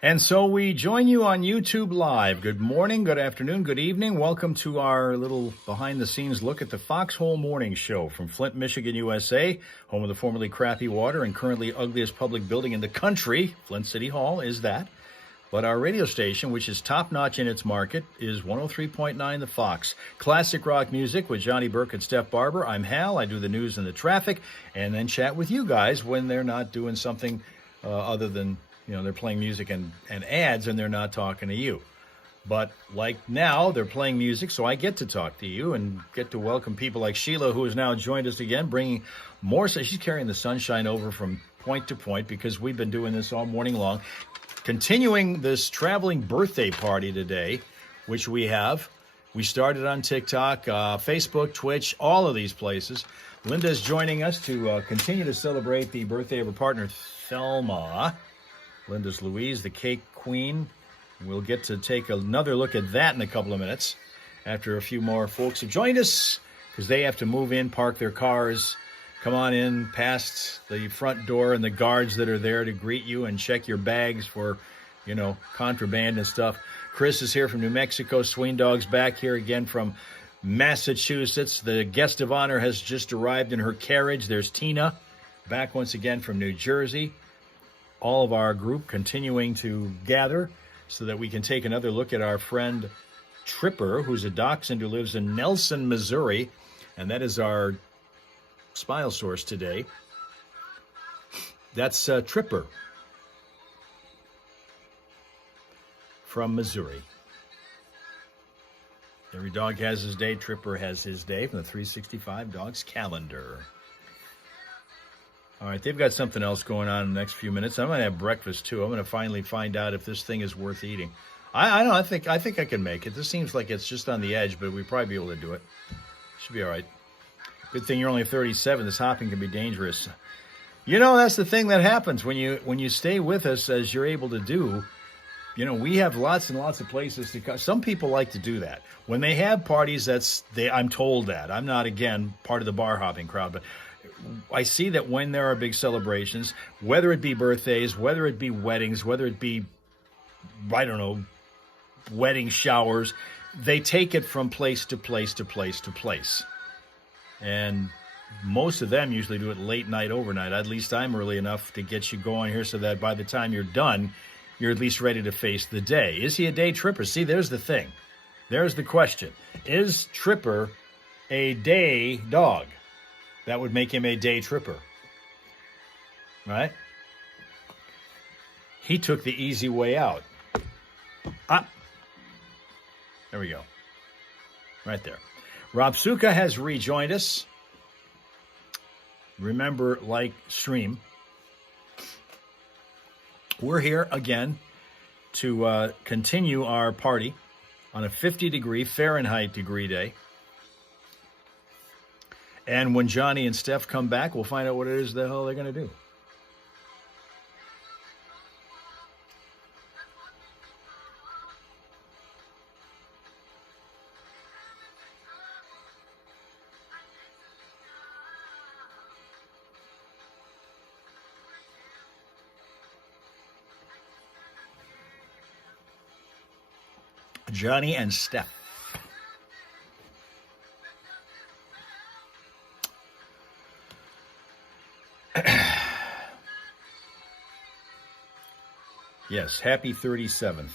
And so we join you on YouTube Live. Good morning, good afternoon, good evening. Welcome to our little behind-the-scenes look at the Foxhole Morning Show from Flint, Michigan, USA, home of the formerly crappy water and currently ugliest public building in the country. Flint City Hall is that. But our radio station, which is top-notch in its market, is 103.9 The Fox. Classic rock music with Johnny Burke and Steph Barber. I'm Hal. I do the news and the traffic, and then chat with you guys when they're not doing something other than, they're playing music and ads and they're not talking to you. But like now, they're playing music, so I get to talk to you and get to welcome people like Sheila, who has now joined us again, bringing more. She's carrying the sunshine over from point to point because we've been doing this all morning long. Continuing this traveling birthday party today, which we have. We started on TikTok, Facebook, Twitch, all of these places. Linda's joining us to continue to celebrate the birthday of her partner, Thelma. Linda's Louise, the cake queen. We'll get to take another look at that in a couple of minutes after a few more folks have joined us because they have to move in, park their cars, come on in past the front door and the guards that are there to greet you and check your bags for, contraband and stuff. Chris is here from New Mexico. Sween Dog's back here again from Massachusetts. The guest of honor has just arrived in her carriage. There's Tina, back once again from New Jersey. All of our group continuing to gather so that we can take another look at our friend Tripper, who's a dachshund who lives in Nelson, Missouri. And that is our smile source today. That's Tripper from Missouri. Every dog has his day. Tripper has his day from the 365 Dogs calendar. All right, they've got something else going on in the next few minutes. I'm going to have breakfast, too. I'm going to finally find out if this thing is worth eating. I don't know. I think I can make it. This seems like it's just on the edge, but we'll probably be able to do it. Should be all right. Good thing you're only 37. This hopping can be dangerous. That's the thing that happens when you stay with us as you're able to do. We have lots and lots of places to go. Some people like to do that. When they have parties, I'm told that. I'm not, again, part of the bar hopping crowd, but I see that when there are big celebrations, whether it be birthdays, whether it be weddings, whether it be, wedding showers, they take it from place to place to place to place. And most of them usually do it late night, overnight. At least I'm early enough to get you going here so that by the time you're done, you're at least ready to face the day. Is he a day tripper? See, there's the thing. There's the question. Is Tripper a day dog? That would make him a day tripper. Right? He took the easy way out. There we go. Right there. Rob Suka has rejoined us. Remember, like, stream. We're here again to continue our party on a 50-degree Fahrenheit degree day. And when Johnny and Steph come back, we'll find out what it is the hell they're going to do. Johnny and Steph. Yes, happy 37th.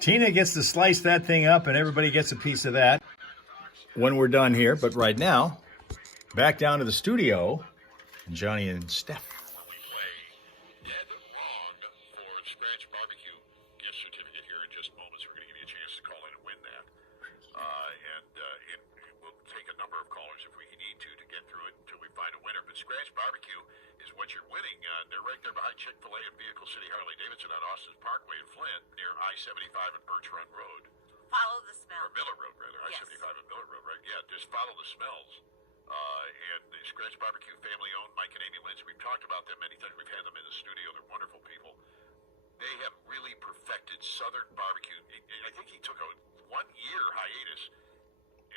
Tina gets to slice that thing up and everybody gets a piece of that when we're done here. But right now, back down to the studio, Johnny and Steph. Dead wrong for Scratch Barbecue gift certificate here in just moments. We're going to give you a chance to call in and win that. We'll take a number of callers if we need to get through it until we find a winner. But Scratch Barbecue is what you're winning. They're right there behind Chick-fil-A and Vehicle City Harley-Davidson on Austin Parkway in Flint near I-75 and Birch Run Road. Follow the smell. Or Miller Road, rather. Yes. I-75 and Miller Road, right? Yeah, just follow the smells. And the Scratch Barbecue, family-owned, Mike and Amy Lynch. We've talked about them many times. We've had them in the studio. They're wonderful people. They have really perfected Southern barbecue. I think he took a 1-year hiatus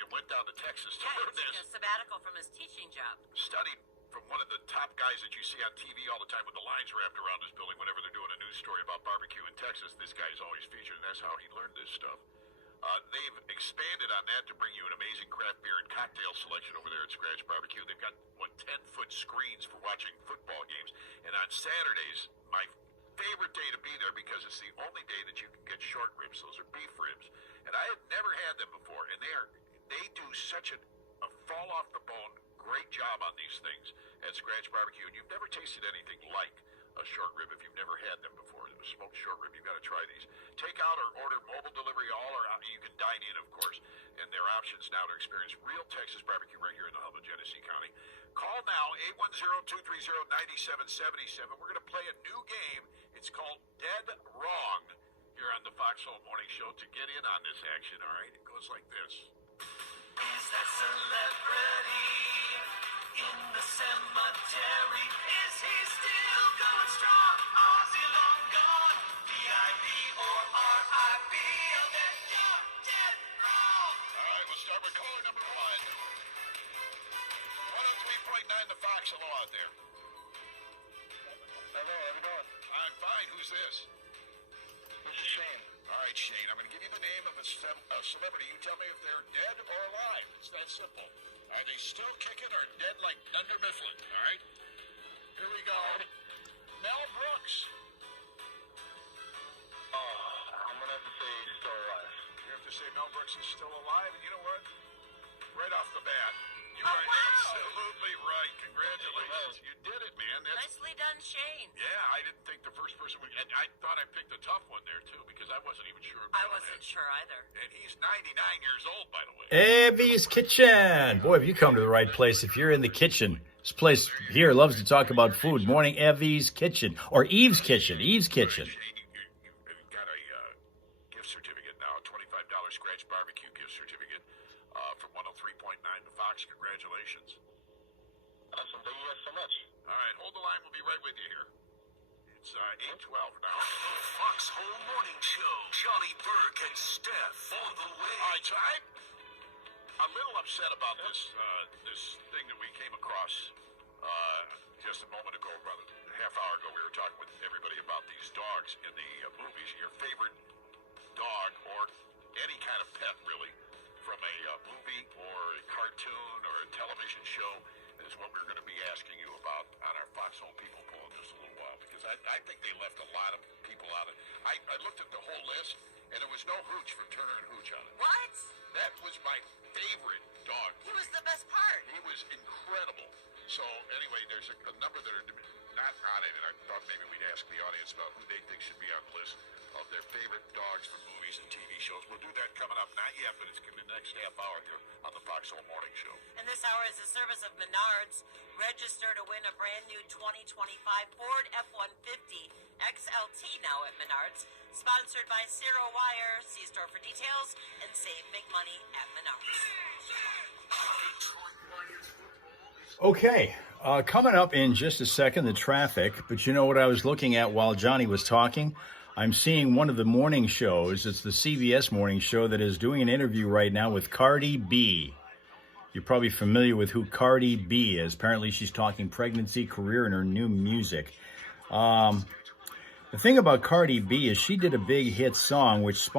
and went down to Texas to learn this. A sabbatical from his teaching job. Studied from one of the top guys that you see on TV all the time with the lines wrapped around his building whenever they're doing a news story about barbecue in Texas. This guy's always featured, and that's how he learned this stuff. They've expanded on that to bring you an amazing craft beer and cocktail selection over there at Scratch Barbecue. They've got, 10-foot screens for watching football games. And on Saturdays, my favorite day to be there because it's the only day that you can get short ribs. Those are beef ribs. And I had never had them before. And they do such a fall off the bone great job on these things at Scratch Barbecue. And you've never tasted anything like a short rib if you've never had them before. A smoked short rib, you've got to try these. Take out or order mobile delivery, or you can dine in, of course. And there are options now to experience real Texas barbecue right here in the hub of Genesee County. Call now, 810-230-9777. We're going to play a new game. It's called Dead Wrong here on the Foxhole Morning Show. To get in on this action, all right, it goes like this. Is that celebrity in the cemetery? Is he still going strong? Or is he long gone? D.I.B. or R.I.P. Oh, that you're dead wrong. All right, we'll start with caller number 1. 103.9 The Fox. Hello out there. Hello, how's it going? I'm fine. Who's this? This is Shane. All right, Shane. I'm going to give you the name of a celebrity. You tell me if they're dead or alive. It's that simple. Are they still kicking or dead like Dunder Mifflin? All right. Here we go. Mel Brooks. I'm going to have to say he's still alive. You have to say Mel Brooks is still alive. And you know what? Right off the bat, you Oh, are wow. absolutely right. Congratulations. You did it, man. Nicely done, Shane. Yeah, I didn't think the first person would. And I thought I picked a tough one there, too, because I wasn't even sure about I wasn't sure either. And he's 99 years old, by the way. Evie's Kitchen. Boy, have you come to the right place if you're in the kitchen. This place here loves to talk about food. Morning Evie's Kitchen. Or Eve's Kitchen. Eve's Kitchen. You've got a gift certificate now, a $25 Scratch Barbecue gift certificate from 103.9 The Fox. Congratulations. Awesome, thank you guys so much. All right, hold the line. We'll be right with you here. It's 8:12 now. Foxhole Morning Show. Johnny Burke and Steph on the way. All right, so I'm a little upset about this thing that we came across just a moment ago, about a half hour ago. We were talking with everybody about these dogs in the movies. Your favorite dog or any kind of pet, really, from a movie or a cartoon or a television show is what we're going to be asking you about on our Foxhole People Poll in just a little while, because I think they left a lot of people out of it. I looked at the whole list, and there was no Hooch from Turner and Hooch on it. What? That was my favorite dog. He was the best part. He was incredible. So anyway, there's a number that are not on it, and I thought maybe we'd ask the audience about who they think should be on the list of their favorite dogs from movies and TV shows. We'll do that coming up. Not yet, but it's in the next half hour here on the Foxhole Morning Show. And this hour is a service of Menards. Register to win a brand new 2025 Ford F-150 XLT now at Menards. Sponsored by Ciro Wire. See store for details and save big money at Menards. Okay, coming up in just a second, the traffic. But you know what I was looking at while Johnny was talking? I'm seeing one of the morning shows. It's the CBS morning show that is doing an interview right now with Cardi B. You're probably familiar with who Cardi B is. Apparently she's talking pregnancy, career, and her new music. The thing about Cardi B is she did a big hit song, which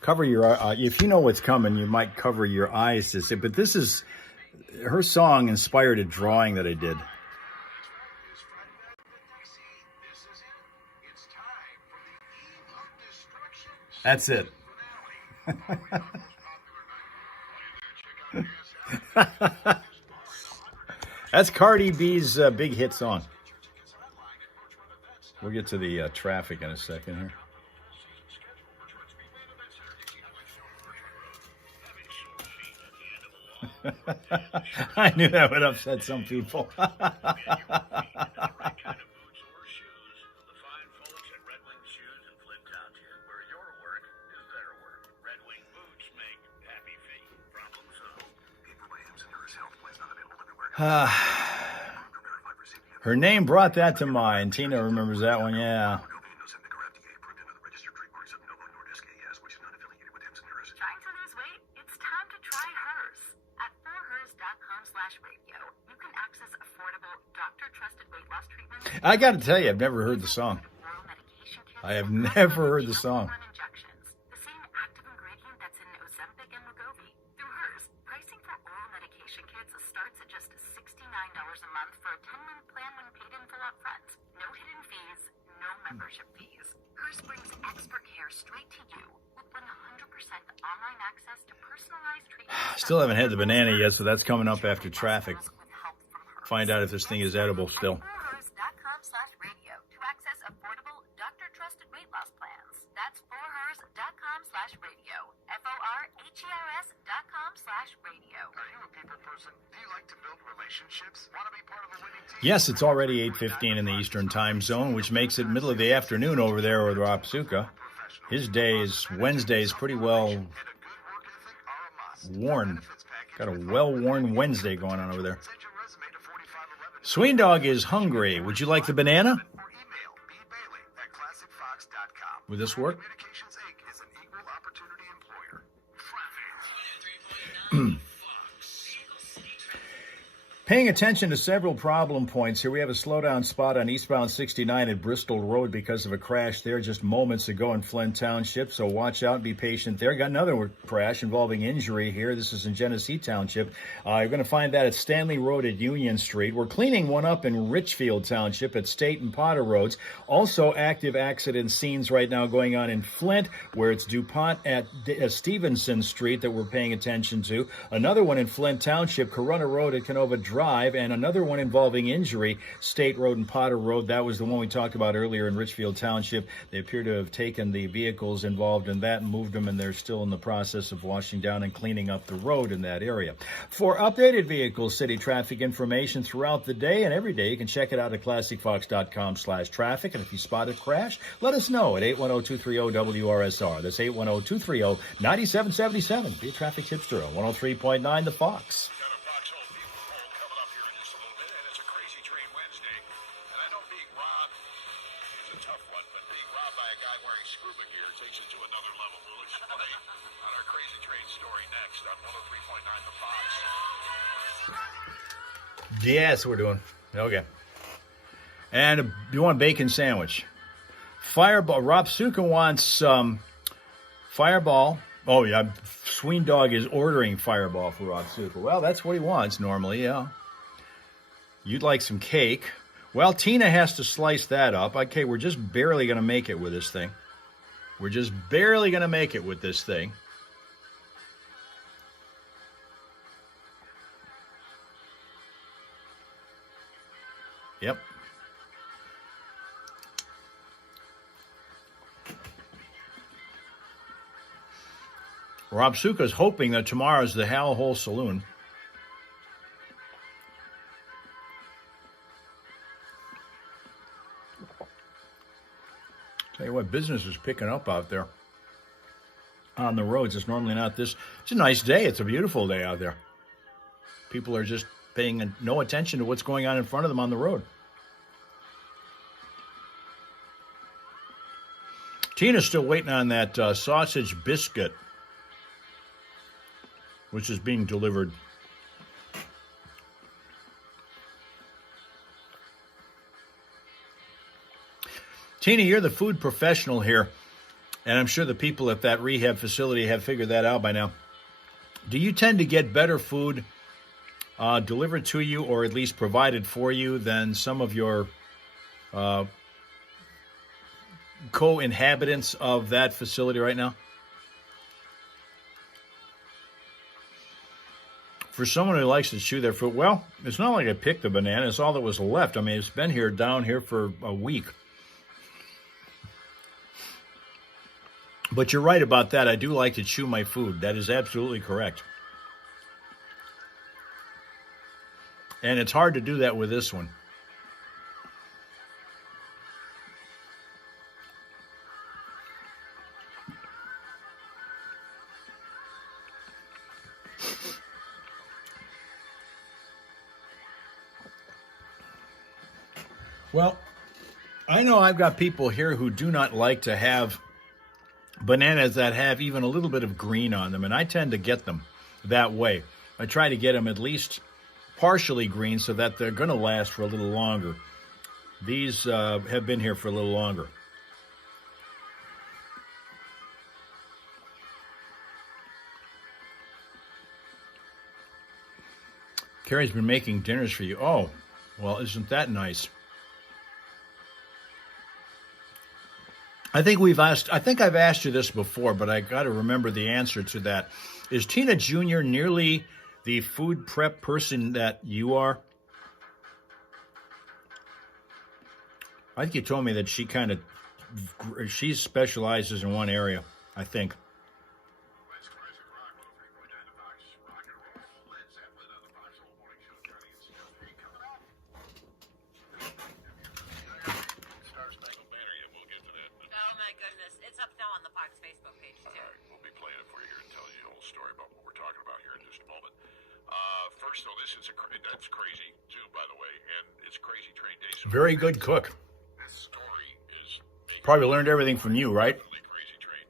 cover your if you know what's coming, you might cover your eyes to see. But this is her song inspired a drawing that I did. That's it. That's Cardi B's big hit song. We'll get to the traffic in a second here. I knew that would upset some people. Red Wing Boots make happy Her name brought that to mind. Tina remembers that one, yeah. Trying to lose weight? It's time to try hers. At 4hers.com/radio, you can access affordable, doctor-trusted weight loss treatments. I got to tell you, I've never heard the song. Oral medication kits. I have never heard the song. Injections, the same active ingredient that's in Ozempic and Wegovy. Through hers, pricing for oral medication kits starts at just $69 a month for a 10-month plan when paid in full upfront. No hidden fees, no membership fees. Hers brings expert care straight to you with 100% online access to personalized treatment. Still haven't had the banana yet, so that's coming up after traffic. Find out if this thing is edible still. 4hers.com/radio to access affordable, doctor-trusted weight loss plans. That's 4hers.com/radio. FORHERS.com/radio. Are you a people person? Do you like to build relationships? Want to be part of a winning team? Yes, it's already 8:15 in the Eastern Time Zone, which makes it middle of the afternoon over there with Rapsuka. His day is Wednesday's pretty well And a good work ethic are a must. worn. Got a well-worn Wednesday going on over there. Send your resume to 4511 Sween Dog is hungry. Would you like the banana? or email bbailey@classicfox.com. Would this work? Communications Inc. is an equal opportunity employer. Paying attention to several problem points here. We have a slowdown spot on eastbound 69 at Bristol Road because of a crash there just moments ago in Flint Township. So watch out and be patient there. Got another crash involving injury here. This is in Genesee Township. You're going to find that at Stanley Road at Union Street. We're cleaning one up in Richfield Township at State and Potter Roads. Also active accident scenes right now going on in Flint, where it's DuPont at Stevenson Street that we're paying attention to. Another one in Flint Township, Corunna Road at Canova Drive, and another one involving injury, State Road and Potter Road. That was the one we talked about earlier in Richfield Township. They appear to have taken the vehicles involved in that and moved them, and they're still in the process of washing down and cleaning up the road in that area. For updated vehicle city traffic information throughout the day and every day, you can check it out at classicfox.com/traffic. And if you spot a crash, let us know at 810-230-WRSR. That's 810-230-9777. Be a traffic tipster on 103.9 The Fox. Got a foxhole people poll coming up here in just a little bit, and it's a Crazy Train Wednesday. And I know being robbed is a tough one, but being robbed by a guy wearing scuba gear takes it to another level. We'll explain on our Crazy Train story next on 103.9 The Fox. Yes, we're doing. Okay. And you want a bacon sandwich. Fireball. Rapsuka wants Fireball. Oh, yeah. Sween Dog is ordering Fireball for Rapsuka. Well, that's what he wants normally, yeah. You'd like some cake. Well, Tina has to slice that up. Okay, we're just barely going to make it with this thing. We're just barely going to make it with this thing. Yep. Rapsuka's hoping that tomorrow's the Hal Hole Saloon. Tell you what, business is picking up out there on the roads. It's normally not this. It's a nice day. It's a beautiful day out there. People are just paying no attention to what's going on in front of them on the road. Tina's still waiting on that sausage biscuit, which is being delivered. Tina, you're the food professional here, and I'm sure the people at that rehab facility have figured that out by now. Do you tend to get better food delivered to you, or at least provided for you, than some of your co-inhabitants of that facility right now? For someone who likes to chew their food, well, it's not like I picked the banana. It's all that was left. I mean, it's been here down here for a week. But you're right about that. I do like to chew my food. That is absolutely correct. And it's hard to do that with this one. Well, I know I've got people here who do not like to have bananas that have even a little bit of green on them, and I tend to get them that way. I try to get them at least partially green so that they're going to last for a little longer. These have been here for a little longer. Carrie's been making dinners for you. Oh, well, isn't that nice? I think I've asked you this before, but I got to remember the answer to that. Is Tina Jr. nearly the food prep person that you are? I think you told me that she specializes in one area, I think. Oh my goodness. It's up now on the Fox Facebook page too. All right, we'll be playing it for you here and telling you the whole story about what we're talking about here in just a moment. First, though, this is that's crazy too, by the way, and it's Crazy Train Day. So Very good cook. this story is Probably learned everything from you, right? Crazy Train.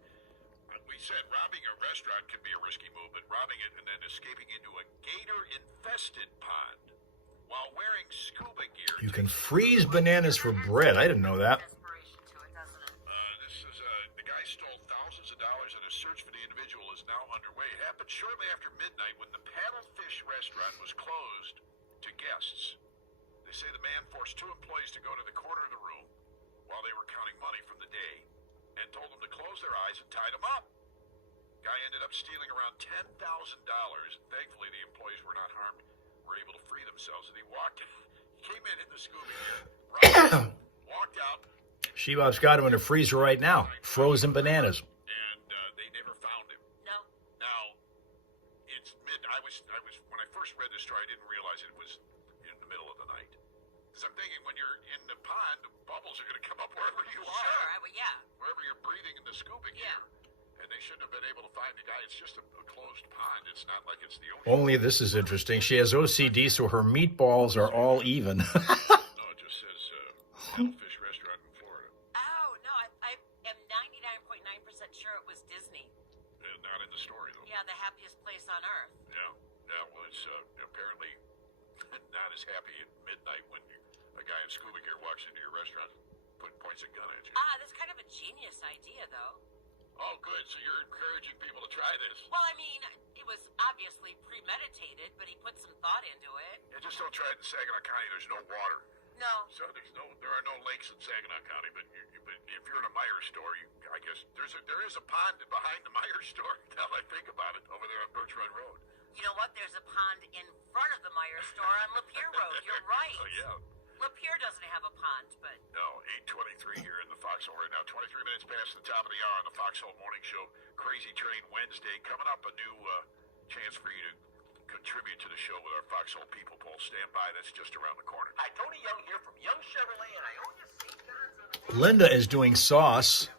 We said robbing a restaurant can be a risky move, but robbing it and then escaping into a gator-infested pond while wearing scuba gear. You can freeze bananas for bread. I didn't know that. Desperation to it, doesn't it? This is the guy stole thousands of dollars, and a search for the individual is now underway. It happened shortly after midnight when the Paddlefish restaurant was closed to guests. They say the man forced two employees to go to the corner of the room while they were counting money from the day and told them to close their eyes and tied them up. Guy ended up stealing around $10,000. Thankfully, the employees were not harmed, were able to free themselves, and he came in the scuba gear, walked out, Shebop's got him in a freezer right now. Frozen bananas. and they never found him. No. Now, it's mid. I was when I first read this story, I didn't realize it was in the middle of the night. Because I'm thinking when you're in the pond, the bubbles are going to come up wherever you are, Sure, yeah. wherever you're breathing in the scuba gear. Yeah. And they shouldn't have been able to find the guy. It's just a closed pond. It's not like it's the ocean. Only this is interesting. She has OCD, so her meatballs are all even. No, it just says Paddlefish Restaurant in Florida. Oh, no, I am 99.9% sure it was Disney. Not in the story though. Yeah, the happiest place on earth. Yeah. Well, it's apparently not as happy at midnight when a guy in scuba gear walks into your restaurant, points a gun at you. That's kind of a genius idea, though. Oh, good. So you're encouraging people to try this. Well, I mean, it was obviously premeditated, but he put some thought into it. Yeah, just don't try it in Saginaw County. There's no water, No. so there are no lakes in Saginaw County. But if you're in a Meyer store, I guess there is a pond behind the Meyer store. Now I think about it, over there on Birch Run Road. You know what? There's a pond in front of the Meyer store on Lapeer Road. You're right. Oh yeah. Lapeer doesn't have a pond, but No, 8:23 here in the Foxhole right now. 23 minutes past the top of the hour on the Foxhole Morning Show. Crazy Train Wednesday. Coming up, a new chance for you to contribute to the show with our Foxhole People Poll. Stand by. That's just around the corner. Hi, Tony Young here from Young Chevrolet, and I own you St. John's. Linda is doing sauce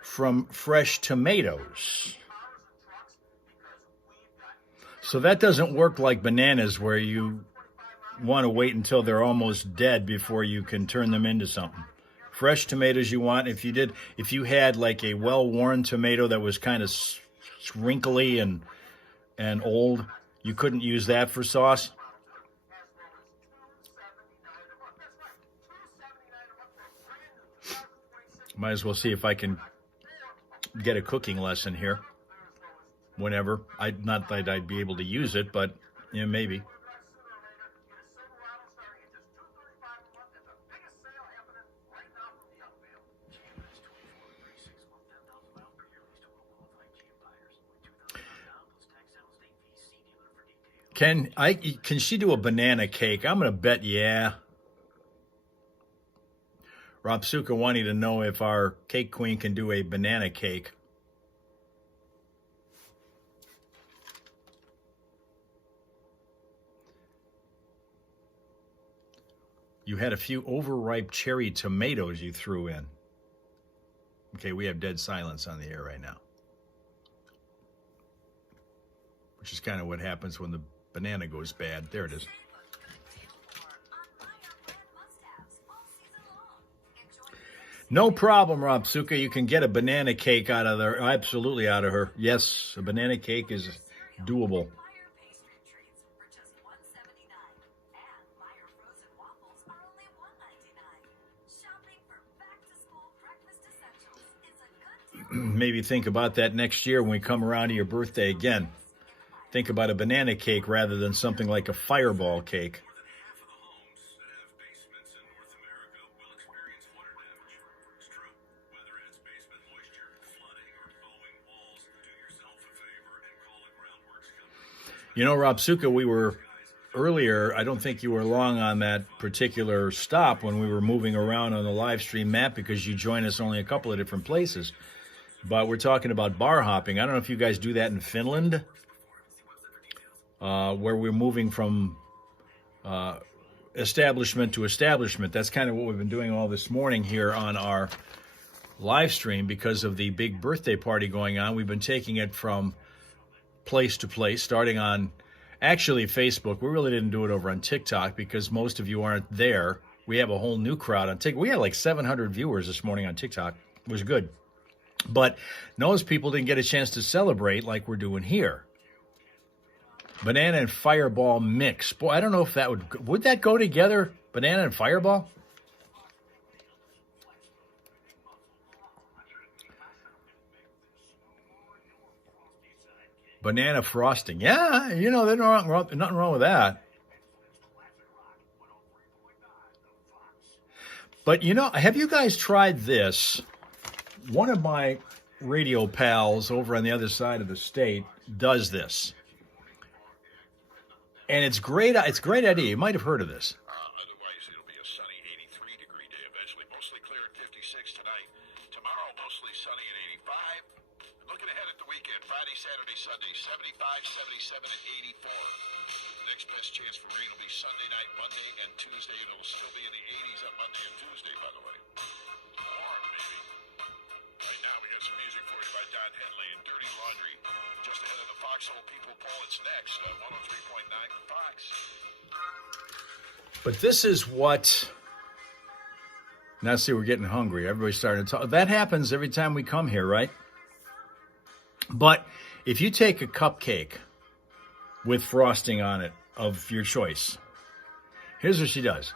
from fresh tomatoes. So that doesn't work like bananas where you want to wait until they're almost dead before you can turn them into something. Fresh tomatoes you want. If you had like a well-worn tomato that was kind of wrinkly and old, you couldn't use that for sauce. Might as well see if I can get a cooking lesson here. Whenever. Not that I'd be able to use it, but yeah, maybe. Can she do a banana cake? I'm gonna bet yeah. Rob Suka wanting to know if our cake queen can do a banana cake. You had a few overripe cherry tomatoes you threw in. Okay, we have dead silence on the air right now. Which is kind of what happens when the banana goes bad. There it is. No problem, Robsuka. You can get a banana cake out of there. Absolutely out of her. Yes, a banana cake is doable. Meyer pastry treats for just $1.79. And Meyer frozen waffles are only $1.99. Shopping for back-to-school breakfast essentials is a good deal. Maybe think about that next year when we come around to your birthday again. Think about a banana cake rather than something like a fireball cake. More than half of the homes that have basements in North America will experience water damage. It's true. Whether it's basement moisture, flooding, or bowing walls, do yourself a favor and call a groundworks company. You know, Robsuka, we were earlier, I don't think you were long on that particular stop when we were moving around on the live stream map because you joined us only a couple of different places. But we're talking about bar hopping. I don't know if you guys do that in Finland, where we're moving from establishment to establishment. That's kind of what we've been doing all this morning here on our live stream because of the big birthday party going on. We've been taking it from place to place, starting on actually Facebook. We really didn't do it over on TikTok because most of you aren't there. We have a whole new crowd on TikTok. We had like 700 viewers this morning on TikTok. It was good. But those people didn't get a chance to celebrate like we're doing here. Banana and fireball mix. Boy, I don't know if that would that go together? Banana and fireball? Banana frosting. Yeah, you know, there's nothing wrong with that. But, you know, have you guys tried this? One of my radio pals over on the other side of the state does this. And it's great. It's a great idea. You might have heard of this. Otherwise, it'll be a sunny 83-degree day eventually. Mostly clear at 56 tonight. Tomorrow, mostly sunny at 85. Looking ahead at the weekend, Friday, Saturday, Sunday, 75, 77, and 84. The next best chance for rain will be Sunday night, Monday, and Tuesday. It'll still be in the 80s on Monday and Tuesday, by the way. Warm, maybe. Right now, we got some music for you by Don Henley and Dirty Laundry. Just ahead of the Foxhole People Poll, it's next on 103.9 Fox. But this is what... Now, see, we're getting hungry. Everybody's starting to talk. That happens every time we come here, right? But if you take a cupcake with frosting on it of your choice, here's what she does.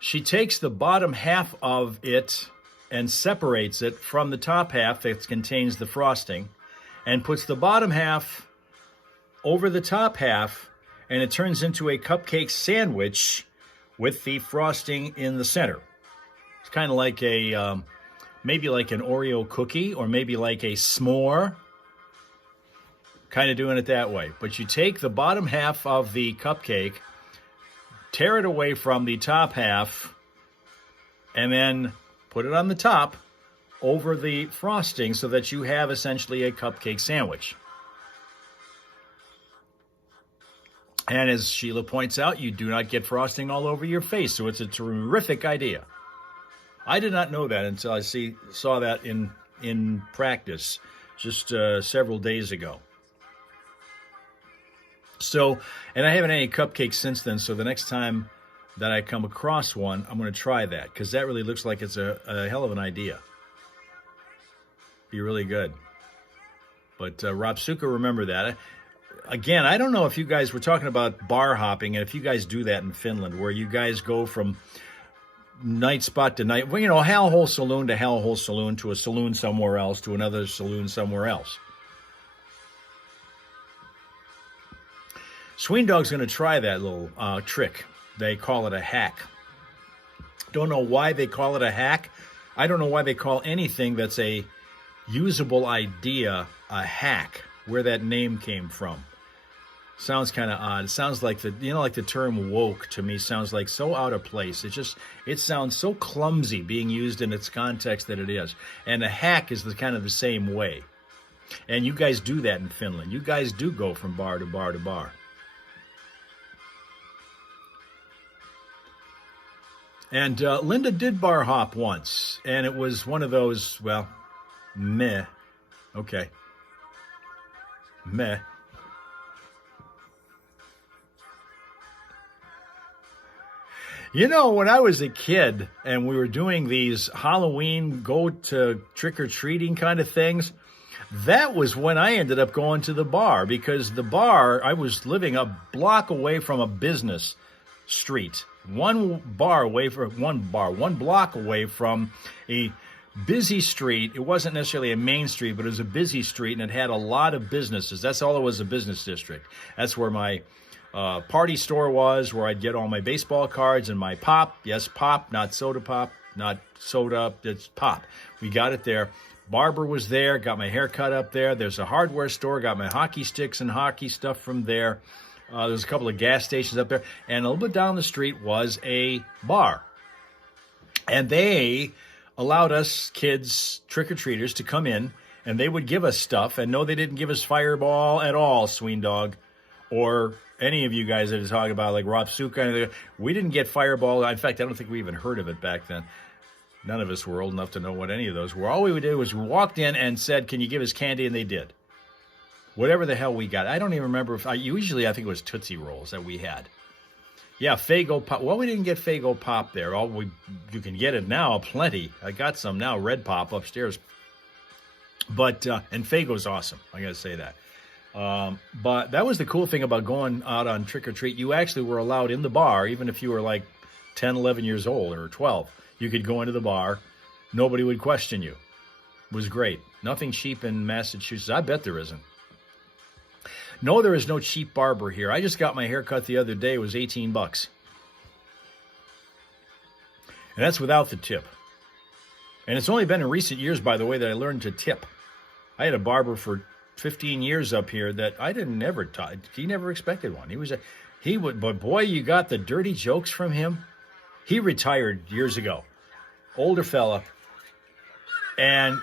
She takes the bottom half of it and separates it from the top half that contains the frosting and puts the bottom half over the top half, and it turns into a cupcake sandwich with the frosting in the center. It's kind of like a, maybe like an Oreo cookie or maybe like a s'more. Kind of doing it that way. But you take the bottom half of the cupcake, tear it away from the top half, and then put it on the top over the frosting so that you have essentially a cupcake sandwich. And as Sheila points out, you do not get frosting all over your face, so it's a terrific idea. I did not know that until I saw that in practice just several days ago. So, and I haven't had any cupcakes since then, so the next time that I come across one, I'm going to try that, because that really looks like it's a hell of an idea. Be really good. But Robsuka, remember that. Again, I don't know if you guys were talking about bar hopping, and if you guys do that in Finland, where you guys go from night spot to night, well, you know, Hal Hole Saloon to Hal Hole Saloon to a saloon somewhere else to another saloon somewhere else. Sween Dog's going to try that little trick. They call it a hack. Don't know why they call it a hack. I don't know why they call anything that's a usable idea a hack, where that name came from. Sounds kind of odd. It sounds like like the term woke to me sounds like so out of place. It sounds so clumsy being used in its context that it is. And a hack is kind of the same way. And you guys do that in Finland. You guys do go from bar to bar to bar. And Linda did bar hop once, and it was one of those, well, meh. Okay. Meh. You know, when I was a kid and we were doing these Halloween go to trick-or-treating kind of things, that was when I ended up going to the bar, because the bar, I was living a block away from a business street. One block away from a busy street. It wasn't necessarily a main street, but it was a busy street, and it had a lot of businesses. That's all it was, a business district. That's where my party store was, where I'd get all my baseball cards and my pop. Yes, pop, not soda, it's pop. We got it there. Barber was there, got my hair cut up there. There's a hardware store, got my hockey sticks and hockey stuff from there. There's a couple of gas stations up there. And a little bit down the street was a bar. And they allowed us kids, trick-or-treaters, to come in, and they would give us stuff. And no, they didn't give us Fireball at all, Sween Dog, or any of you guys that are talking about, like Rob Suka. We didn't get Fireball. In fact, I don't think we even heard of it back then. None of us were old enough to know what any of those were. All we did was we walked in and said, "Can you give us candy?" And they did. Whatever the hell we got. I don't even remember. I think it was Tootsie Rolls that we had. Yeah, Faygo Pop. Well, we didn't get Faygo Pop there. You can get it now, plenty. I got some now, Red Pop upstairs. But, and Faygo's awesome. I got to say that. But that was the cool thing about going out on trick-or-treat. You actually were allowed in the bar, even if you were like 10, 11 years old or 12. You could go into the bar. Nobody would question you. It was great. Nothing cheap in Massachusetts. I bet there isn't. No, there is no cheap barber here. I just got my hair cut the other day. It was $18. And that's without the tip. And it's only been in recent years, by the way, that I learned to tip. I had a barber for 15 years up here that I he never expected one. But boy, you got the dirty jokes from him. He retired years ago. Older fella. And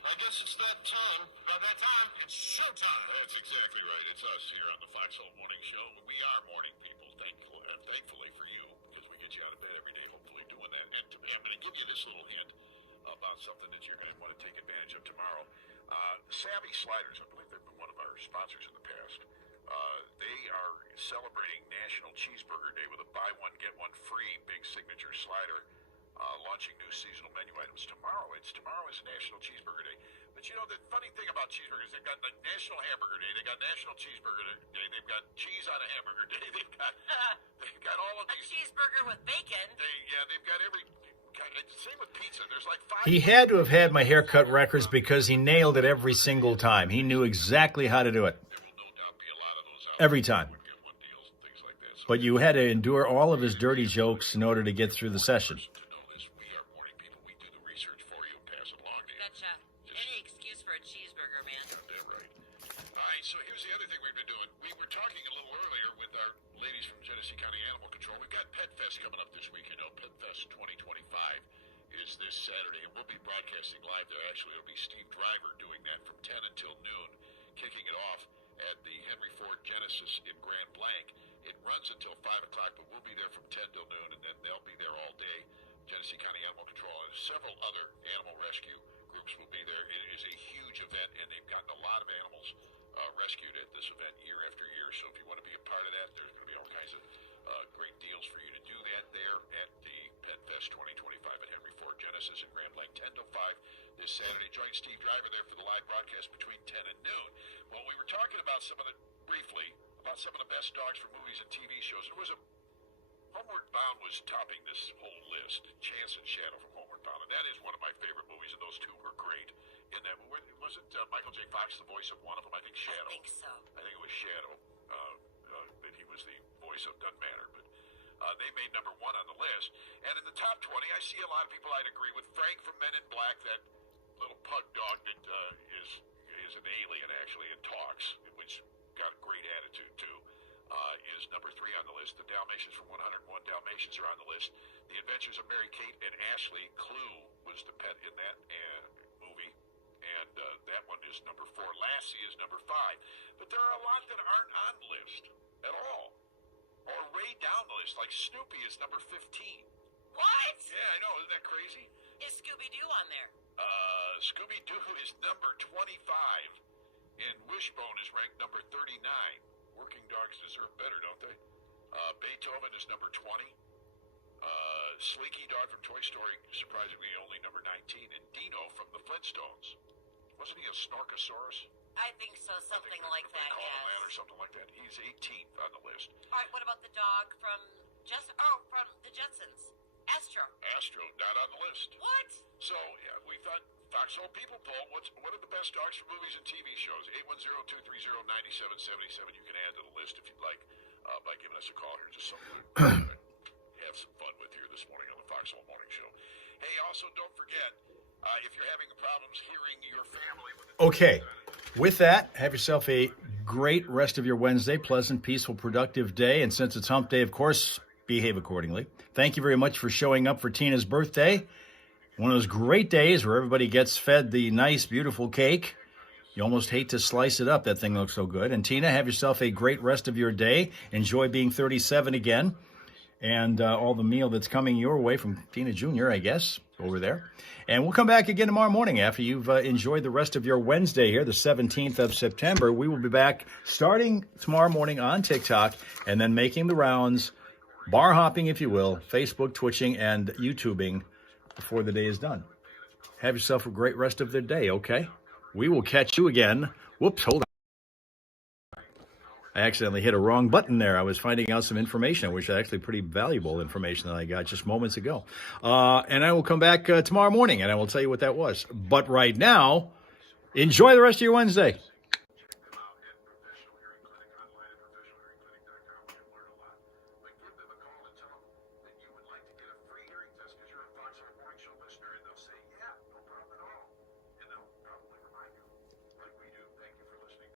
I guess it's that time. About that time, it's showtime. That's exactly right. It's us here on the Foxhole Morning Show. We are morning people, thankfully for you, because we get you out of bed every day, hopefully doing that. And I'm going to give you this little hint about something that you're going to want to take advantage of tomorrow. Savvy Sliders, I believe they've been one of our sponsors in the past. They are celebrating National Cheeseburger Day with a buy one, get one free big signature slider. Launching new seasonal menu items tomorrow. Tomorrow is National Cheeseburger Day. But you know, the funny thing about cheeseburgers, they've got like National Hamburger Day, they've got National Cheeseburger Day, they've got cheese on a hamburger day, they've got all of these. A cheeseburger with bacon. They've got every. Same with pizza. There's like 5. he had to have had my haircut records because he nailed it every single time. He knew exactly how to do it. There will no doubt be a lot of those out Every there. time. Would get one deals and things like that. So But you had to endure all of his dirty jokes in order to get through the session. to know this, we are morning people. We do the research for you and pass it along to you. Gotcha. Any excuse for a cheeseburger, man. Goddamn right. All right, so here's the other thing we've been doing. We were talking a little earlier with our ladies from Genesee County Animal Control. We've got Pet Fest coming up this week. You know, Pet Fest 2025 is this Saturday, and we'll be broadcasting live there. Actually, it'll be Steve Driver doing that from 10 until noon, kicking it off at the Henry Ford Genesis in Grand Blanc. It runs until 5 o'clock, but we'll be there from 10 till noon, and then they'll be there all day. Genesee County Animal Control and several other animal rescue groups will be there. It is a huge event, and they've gotten a lot of animals rescued at this event year after year. So if you want to be a part of that, there's going to be all kinds of great deals for you to do that there at the Pet Fest 2025 at Henry Ford Genesis in Grand Blanc, 10 till 5 this Saturday. Join Steve Driver there for the live broadcast between 10 and noon. Well, we were talking about briefly about some of the best dogs for movies and TV shows. There was Homeward Bound was topping this whole list. Chance and Shadow from Homeward Bound, and that is one of my favorite movies, and those two were great in that movie. Wasn't Michael J. Fox the voice of one of them? I think Shadow. I think so. I think it was Shadow that he was the voice of. Doesn't matter, but they made number 1 on the list. And in the top 20, I see a lot of people I'd agree with. Frank from Men in Black, that little pug dog that is an alien actually and talks, which got a great attitude too. Is number 3 on the list. The Dalmatians from 101 Dalmatians are on the list. The Adventures of Mary Kate and Ashley. Clue was the pet in that movie, and that one is number 4. Lassie is number 5. But there are a lot that aren't on the list at all, or way down the list. Like Snoopy is number 15. What? Yeah, I know. Isn't that crazy? Is Scooby-Doo on there? Scooby-Doo is number 25. And Wishbone is ranked number 39. Working dogs deserve better, don't they? Beethoven is number 20. Sleeky Dog from Toy Story, surprisingly, only number 19. And Dino from the Flintstones. Wasn't he a Snorkosaurus? I think so, something like that, Call him that or yes. something like that. He's 18th on the list. All right, what about the dog from from the Jetsons? Astro. Astro, not on the list. What? So, yeah, we thought Foxhole People Poll, what are the best dogs from movies and TV shows? 810-230-9777. You can add to the list if you'd like by giving us a call here. Just something to have some fun with here this morning on the Foxhole Morning Show. Hey, also, don't forget, if you're having problems hearing your family with Okay. With that, have yourself a great rest of your Wednesday, pleasant, peaceful, productive day. And since it's hump day, of course, behave accordingly. Thank you very much for showing up for Tina's birthday. One of those great days where everybody gets fed the nice, beautiful cake. You almost hate to slice it up. That thing looks so good. And Tina, have yourself a great rest of your day. Enjoy being 37 again. And all the meal that's coming your way from Tina Jr., I guess, over there. And we'll come back again tomorrow morning after you've enjoyed the rest of your Wednesday here, the 17th of September. We will be back starting tomorrow morning on TikTok and then making the rounds, bar hopping, if you will, Facebook, Twitching, and YouTubing before the day is done. Have yourself a great rest of the day, okay? We will catch you again. Whoops, hold on. I accidentally hit a wrong button there. I was finding out some information, which is actually pretty valuable information that I got just moments ago. And I will come back tomorrow morning, and I will tell you what that was. But right now, enjoy the rest of your Wednesday.